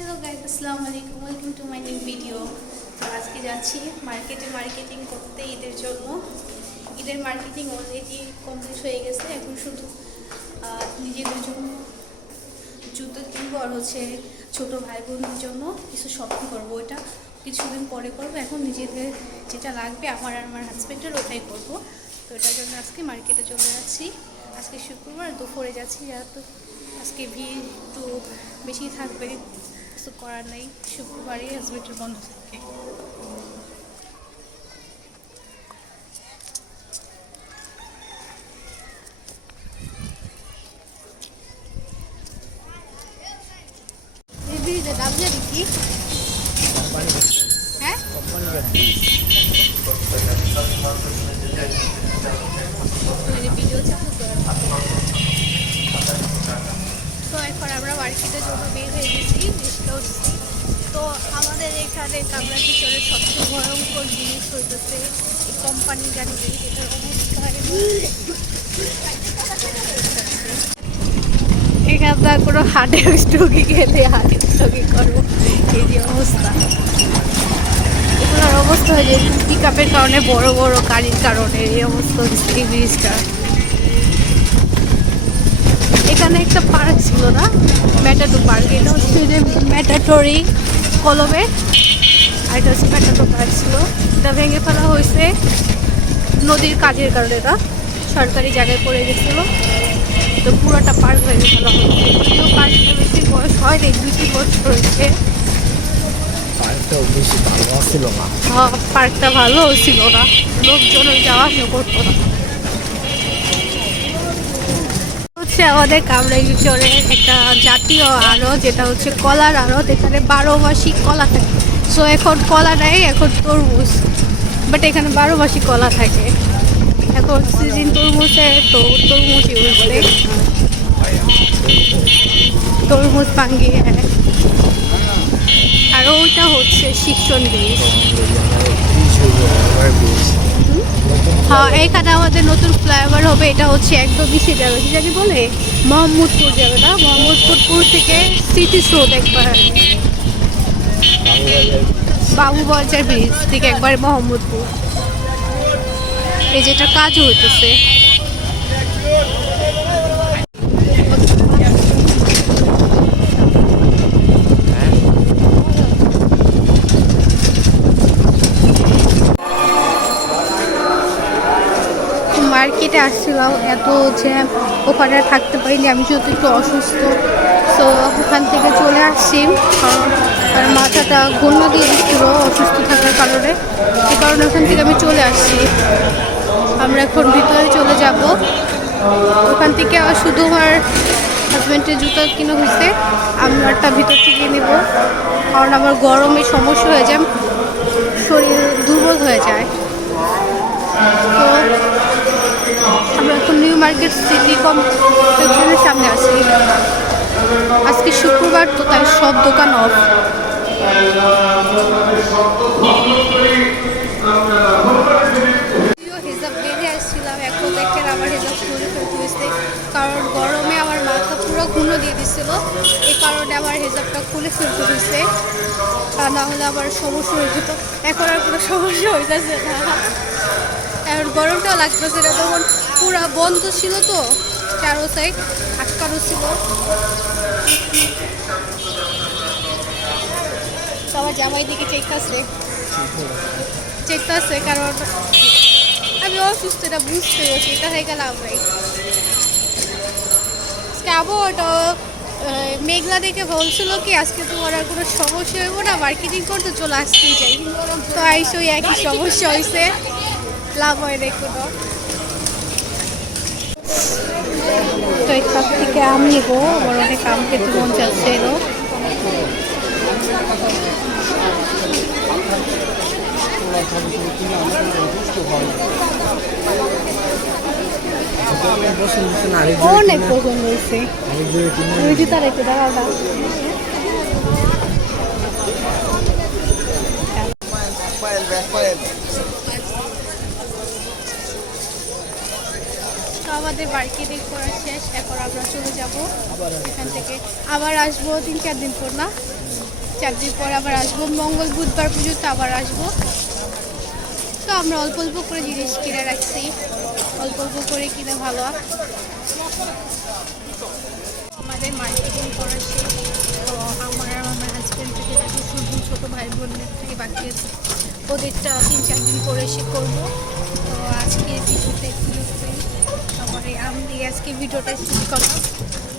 Hello guys, আসসালামু আলাইকুম, welcome to my new video. তো আজকে যাচ্ছি মার্কেটিং করতে ঈদের জন্য। ঈদের মার্কেটিং অলরেডি কমপ্লিট হয়ে গেছে। এখন শুধু নিজেদের জন্য জুতো কিনবো আর ছোটো ভাই বোনদের জন্য কিছু শপিং করবো। ওইটা কিছুদিন পরে করবো। এখন নিজেদের যেটা লাগবে আমার আর আমার হাজব্যান্ডের ওটাই করবো। তো এটার জন্য আজকে মার্কেটে চলে যাচ্ছি। আজকে শুক্রবার দুপুরে যাচ্ছি, যেহেতু আজকে ভিড় একটু বেশি থাকবে। কিছু করার নেই, শুক্রবারই হাজব্যান্ডের বন্ধ থাকে। এই ব্রিজের দাম জানি কি? হ্যাঁ, ভিডিও চালু করে। তো এখন আমরা মার্কেটের জন্য বের হয়ে গেছি, রিক্সা উঠছি। তো আমাদের এখানে কামরাঙ্গীরচরের সবচেয়ে ভয়ঙ্কর জিনিস হইতেছে এই কোম্পানি গাড়ি। এটার অবস্থা এখানটা কোনো হার্টের স্ট্রোকে গেলে হার্টের স্ট্রোকে করবো, এই যে অবস্থা। এগুলোর অবস্থা হয়ে যায় পিক আপের কারণে, বড় বড় গাড়ির কারণে এই অবস্থা হচ্ছে এই ব্রিজটা। এখানে একটা পার্ক ছিল না, ম্যাটাটো পার্ক। এটা হচ্ছে যে ম্যাটাটোরি কলমে, আর এটা হচ্ছে ম্যাটাটো পার্ক ছিল। এটা ভেঙে ফেলা হয়েছে নদীর কাজের কারণে। এটা সরকারি জায়গায় পড়ে গেছিলো, তো পুরোটা পার্ক ভেঙে ফেলা হয়েছে। যদিও পার্কটা বেশি বয়স হয় নাই, 2-3 বছর হয়েছে। পার্কটা ভালো ছিল না, লোকজন যাওয়া আসা করতো না। হচ্ছে আমাদের কামরাঙ্গীরচরের একটা জাতীয় আড়ত, যেটা হচ্ছে কলার আড়ত। এখানে 12 মাসই কলা থাকে। সো এখন কলা নেই, এখন তরমুজ। বাট এখানে 12 মাসই কলা থাকে। এখন সিজন তরমুজের, তো তরমুজই উঠছে, তরমুজ ভাঙ্গি। হ্যাঁ, আর ওইটা হচ্ছে শিক্ষণ ব্রিজ। হ্যাঁ, এখানে আমাদের নতুন ফ্লাইওভার হবে। এটা হচ্ছে একদম মিশে যাবে, কি জানি বলে, মোহাম্মদপুর যাবে না, মোহাম্মদপুর থেকে সিটি রোড একবার, বাবুবাজার ব্রিজ থেকে একবার মোহাম্মদপুর। এই যেটা কাজও হইতেছে। মার্কেটে আসছিলাম, এত জ্যাম, ওখানে থাকতে পারিনি। আমি যেহেতু একটু অসুস্থ, তো ওখান থেকে চলে আসছি। কারণ মাথাটা ঘূর্ণ দিয়ে দিচ্ছিল অসুস্থ থাকার কারণে। এই কারণে ওখান থেকে আমি চলে আসছি। আমরা এখন ভিতরে চলে যাব। ওখান থেকে শুধু আমার হাজব্যান্ডের জুতো কিনে হয়েছে, আমারটা ভিতর থেকে নেব। কারণ আমার গরমে সমস্যা হয়ে যায়, শরীর দুর্বল হয়ে যায়। তো আমরা এখন নিউ মার্কেট সিটি কমপ্লেক্সের সামনে আছি। আজকে শুক্রবার, তো তাই সব দোকান অফ। হেজাব বেঁধে আসছিলাম, এখন দেখেন আমার হেজাব খুলে ফেলতে হয়েছে। কারণ গরমে আমার মাথা পুরো ঘুনো দিয়ে দিচ্ছিল, এই কারণে আমার হেজাবটা খুলে ফেলতে হয়েছে। তা না হলে আবার সমস্যা হয়ে যেত। এখন আর কোনো সমস্যা হইতেছে না। এখন গরমটাও লাগতেছে না, তখন পুরো বন্ধ ছিল, তো চারো সাইড আটকানো ছিল। আমার জামাই দিকে চেকতেছে, কারণ আমি অসুস্থ, এটা বুঝতে হচ্ছে। এটা হয়ে গেল আমরাই আবহাওয়াটা মেঘলা দেখে বলছিল কি আজকে তোমার আর কোনো সমস্যা হইব না, মার্কেটিং করতে চলে আসতেই যাই। তো আইসো, একই সমস্যা হয়েছে, লাভ হয় দেখো। তো এখান থেকে আম নিবো, আমার অনেক আম খেতে মন যাচ্ছে। এলো অনেক পছন্দ হয়েছে। তার একটু দাঁড়াও। তো আমাদের মার্কেটিং করা শেষ, এখন আমরা চলে যাব এখান থেকে। আবার আসবো 3-4 দিন পর, না 4 দিন পর আবার আসবো, মঙ্গল বুধবার পর্যন্ত আবার আসবো। তো আমরা অল্প অল্প করে জিনিস কিনে রাখছি, অল্প অল্প করে কিনে ভালো। আমাদের মার্কেটিং করা শেষ। তো আমার আর আমার হাজব্যান্ড থেকে বাকি শুধু ছোটো ভাই বোনদের থেকে বাকি আছে, ওদেরটা 3-4 দিন করে এসে করবো। তো আজকে ভিডিওটা আমার আমি আজকে ভিডিওটা শেষ করলাম।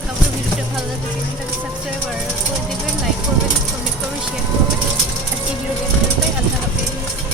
আমার ভিডিওটা ভালো লাগে চ্যানেলটাকে সাবস্ক্রাইব করে দেবেন, লাইক করবেন, কমেন্ট করবেন, শেয়ার করবেন। আজকে ভিডিওটা আল্লাহ হাফেজ।